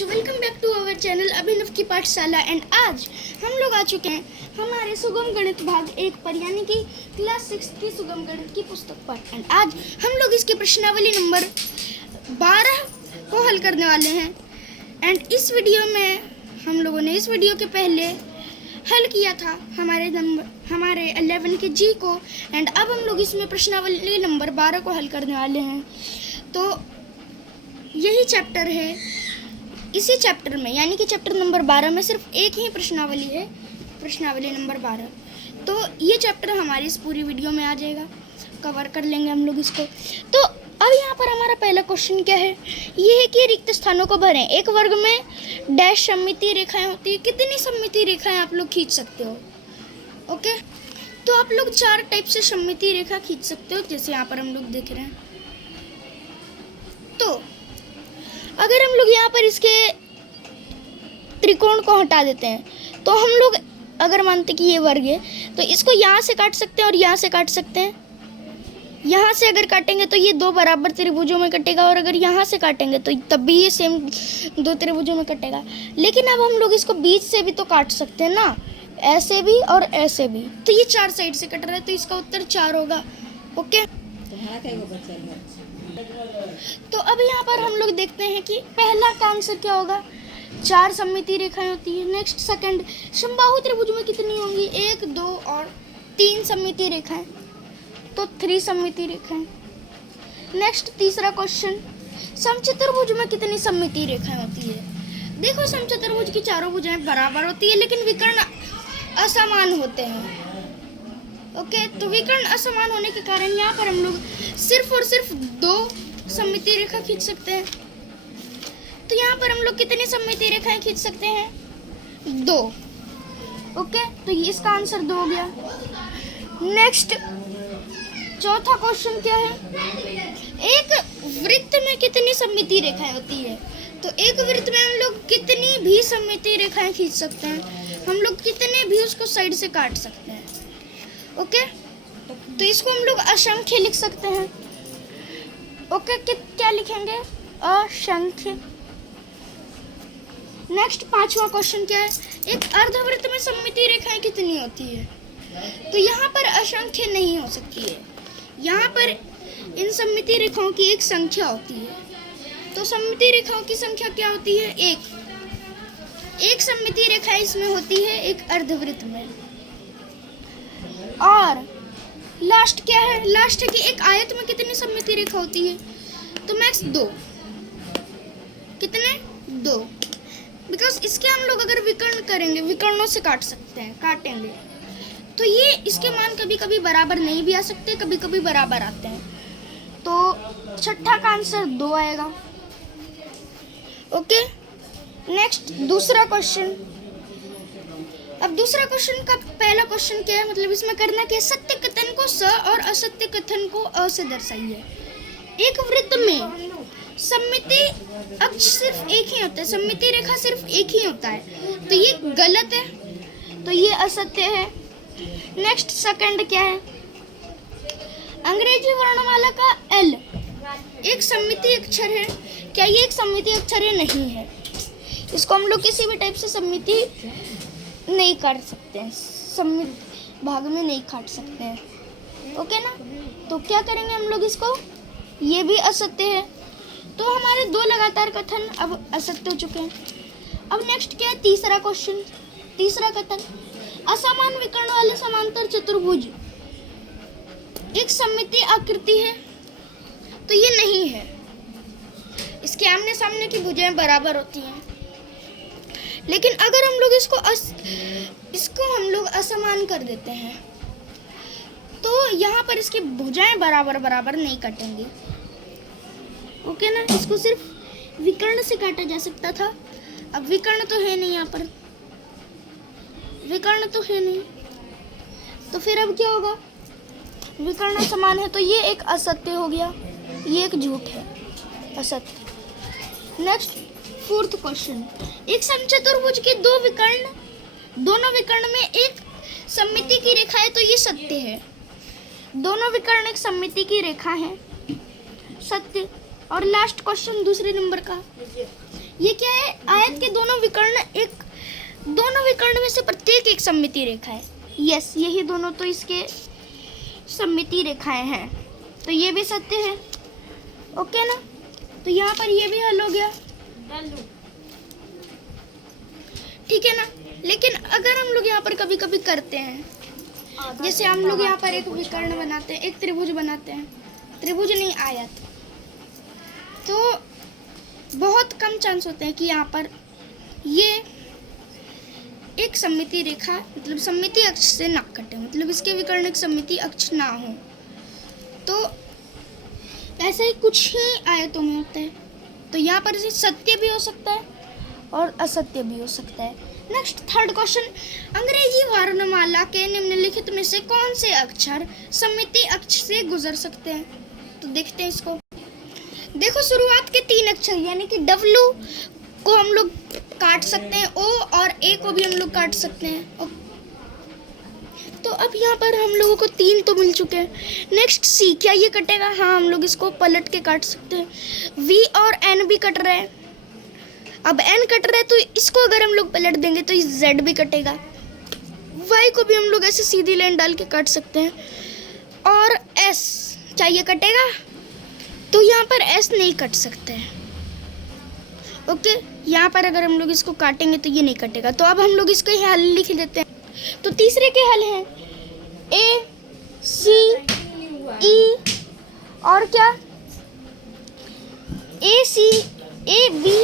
Student, welcome back to our channel Abhinav की Pathshala. And आज हम लोग आ चुके हैं हमारे सुगम गणित भाग 1 पर, यानी कि क्लास 6 की सुगम गणित की पुस्तक पर। एंड आज हम लोग इसकी प्रश्नावली नंबर 12 को हल करने वाले हैं। एंड इस वीडियो में हम लोगों ने इस वीडियो के पहले हल किया था हमारे 11 के जी को। एंड अब हम लोग इसमें प्रश्नावली नंबर 12 को हल करने वाले हैं। तो यही चैप्टर है। इसी चैप्टर में, यानी कि चैप्टर नंबर 12 में सिर्फ एक ही प्रश्नावली है, प्रश्नावली नंबर 12। तो ये चैप्टर हमारी इस पूरी वीडियो में आ जाएगा, कवर कर लेंगे हम लोग इसको। तो अब यहाँ पर हमारा पहला क्वेश्चन क्या है, ये है कि रिक्त स्थानों को भरें। एक वर्ग में डैश सममितीय रेखाएं होती है। कितनी सममितीय रेखाएं आप लोग खींच सकते हो? ओके, तो आप लोग 4 टाइप से सममितीय रेखा खींच सकते हो, जैसे यहाँ पर हम लोग देख रहे हैं। तो अगर हम लोग यहाँ पर इसके त्रिकोण को हटा देते हैं, तो हम लोग अगर मानते कि ये वर्ग है, तो इसको यहाँ से काट सकते हैं और यहाँ से काट सकते हैं। यहाँ से अगर काटेंगे तो ये 2 बराबर त्रिभुजों में कटेगा, और अगर यहाँ से काटेंगे तो तब भी ये सेम 2 त्रिभुजों में कटेगा। लेकिन अब हम लोग इसको बीच से भी तो काट सकते हैं ना, ऐसे भी और ऐसे भी। तो ये 4 साइड से कट रहा है, तो इसका उत्तर 4 होगा। ओके, तो अब यहाँ पर हम लोग देखते हैं कि पहला का आंसर क्या होगा। 4 सममितीय रेखाएं होती है। नेक्स्ट सेकंड, समबाहु त्रिभुज में कितनी होंगी? 1, 2 और 3 सममितीय रेखाएं, तो 3 सममितीय रेखाएं। नेक्स्ट तीसरा क्वेश्चन, समचतुर्भुज में कितनी सममितीय रेखाएं होती है? देखो, समचतुर्भुज की चारों भुजाएं बराबर होती है, लेकिन विकर्ण असमान होते हैं। ओके, तो विकर्ण असमान होने के कारण यहाँ पर हम लोग सिर्फ और सिर्फ 2 सममितीय रेखा खींच सकते हैं। तो यहाँ पर हम लोग कितनी सममितीय रेखाएं खींच सकते हैं? 2। ओके, तो ये इसका आंसर 2 हो गया। नेक्स्ट चौथा क्वेश्चन क्या है, एक वृत्त में कितनी सममितीय रेखाएं होती है? तो एक वृत्त में हम लोग कितनी भी सममितीय रेखाएं खींच सकते हैं। हम लोग कितने भी उसको साइड से काट सकते हैं। ओके, तो इसको हम लोग असंख्य लिख सकते हैं। ओके, क्या लिखेंगे? असंख्य। नेक्स्ट पांचवा क्वेश्चन क्या है, एक अर्धवृत्त में सममितीय रेखाएं कितनी होती है? तो यहाँ पर असंख्य नहीं हो सकती है, यहाँ पर इन सममितीय रेखाओं की एक संख्या होती है। तो सममितीय रेखाओं की संख्या क्या होती है? एक सममितीय रेखा इसमें होती है एक अर्धवृत्त में। और लास्ट क्या है? लास्ट है कि एक आयत में कितनी सममितीय रेखा होती है? तो मैक्स 2। कितने? 2। बिकॉज इसके हम लोग अगर विकर्ण करेंगे, विकर्णों से काट सकते हैं, काटेंगे, तो ये इसके मान कभी कभी बराबर नहीं भी आ सकते, कभी कभी बराबर आते हैं। तो छठा का आंसर 2 आएगा। ओके, नेक्स्ट दूसरा क्वेश्चन। अब दूसरा क्वेश्चन का पहला क्वेश्चन क्या है, मतलब इसमें करना क्या है, सत्य कथन को स और असत्य कथन को अ से दर्शाइए। एक वृत्त में सममितीय अक्ष सिर्फ एक ही होता है, सममितीय रेखा सिर्फ एक ही होता है, तो ये गलत है, तो ये असत्य है। नेक्स्ट सेकंड क्या है, अंग्रेजी वर्णमाला का L एक सममितीय अक्षर है। क्या ये एक सममितीय अक्षर है? नहीं है। इसको हम लोग किसी भी टाइप से सममितीय नहीं काट सकते हैं, सममित भाग में नहीं काट सकते हैं। ओके ना, तो क्या करेंगे हम लोग इसको, ये भी असत्य है। तो हमारे 2 लगातार कथन अब असत्य हो चुके हैं। अब नेक्स्ट क्या है, तीसरा क्वेश्चन। तीसरा कथन, असमान विकर्ण वाले समांतर चतुर्भुज एक सममितीय आकृति है। तो ये नहीं है, इसके आमने सामने की भुजाएं बराबर होती हैं। लेकिन अगर हम लोग इसको हम लोग असमान कर देते हैं, तो यहाँ पर इसकी भुजाएं बराबर बराबर नहीं कटेंगी। ओके ना, इसको सिर्फ विकर्ण से काटा जा सकता था। अब विकर्ण तो है नहीं, यहाँ पर विकर्ण तो है नहीं, तो फिर अब क्या होगा, विकर्ण समान है, तो ये एक असत्य हो गया, ये एक झूठ है, असत्य। नेक्स्ट फोर्थ क्वेश्चन, एक समचतुर्भुज के 2 विकर्ण, दोनों विकर्ण में एक सममिति की रेखा है, तो ये सत्य है। दोनों विकर्ण एक सममिति की रेखा है, सत्य। और लास्ट क्वेश्चन दूसरे नंबर का, ये क्या है, आयत के दोनों विकर्ण में से प्रत्येक एक सममितीय रेखा है। यस, यही दोनों तो इसके सममितीय रेखाएं हैं, तो ये भी सत्य है। ओके ना, तो यहाँ पर ये भी हल हो गया, ठीक है ना। लेकिन अगर हम लोग यहाँ पर कभी कभी करते हैं, जैसे हम लोग यहाँ पर एक विकर्ण बनाते हैं, एक त्रिभुज बनाते हैं, त्रिभुज नहीं आयत, तो बहुत कम चांस होते हैं कि यहाँ पर ये एक सममितीय रेखा मतलब सममितीय अक्ष से ना कटे, मतलब इसके विकर्ण एक सममितीय अक्ष ना हो। तो ऐसे ही कुछ ही आयतों में होता है। तो यहाँ पर सत्य भी हो सकता है और असत्य भी हो सकता है। नेक्स्ट थर्ड क्वेश्चन, अंग्रेजी वर्णमाला के निम्नलिखित में से कौन से अक्षर सममितीय अक्ष से गुजर सकते हैं? तो देखते हैं इसको। देखो, शुरुआत के 3 अक्षर यानी कि W को हम लोग काट सकते हैं, O और A को भी हम लोग काट सकते हैं। तो अब यहाँ पर हम लोगों को 3 तो मिल चुके हैं। नेक्स्ट C, क्या ये कटेगा? हाँ, हम लोग इसको पलट के काट सकते हैं। V और N भी कट रहे हैं। अब N कट रहा है तो इसको अगर हम लोग पलट देंगे तो Z भी कटेगा। Y को भी हम लोग ऐसे सीधी लाइन डाल के काट सकते हैं। और S, क्या ये कटेगा? तो यहाँ पर S नहीं कट सकते हैं। ओके, यहाँ पर अगर हम लोग इसको काटेंगे तो ये नहीं कटेगा। तो अब हम लोग इसके हल लिख देते हैं। तो तीसरे के हल हैं A, C, E और क्या A, B,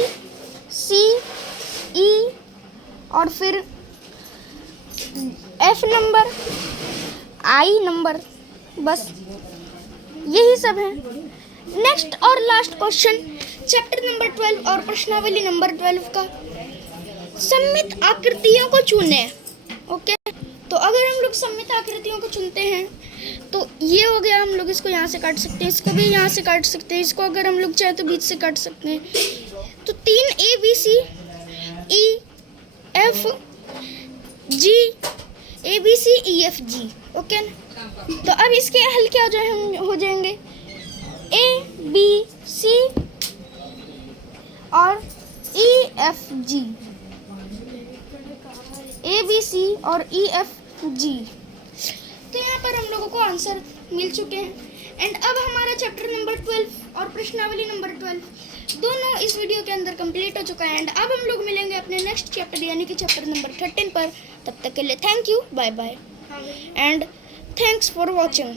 C, E और फिर F नंबर, I नंबर, बस यही सब है। नेक्स्ट और लास्ट क्वेश्चन, चैप्टर नंबर 12 और प्रश्नावली नंबर 12 का, सममित आकृतियों को चुनें। ओके, तो अगर हम लोग सममित आकृतियों को चुनते हैं तो ये हो गया, हम लोग इसको यहाँ से काट सकते हैं, इसको भी यहाँ से काट सकते हैं, इसको अगर हम लोग चाहे तो बीच से काट सकते हैं। तो 3 A, B, C, E, F, G, A, B, C, E, F, G। Okay ना, तो अब इसके हल क्या हो जाएंगे? A, B, C और E, F, G, A, B, C और E, F, G। तो यहाँ पर हम लोगों को आंसर मिल चुके हैं। एंड अब हमारा चैप्टर नंबर 12 और प्रश्नावली नंबर 12 दोनों इस वीडियो के अंदर कंप्लीट हो चुका है। एंड अब हम लोग मिलेंगे अपने नेक्स्ट चैप्टर यानी कि चैप्टर नंबर 13 पर। तब तक के लिए thank you, bye bye and thanks for watching.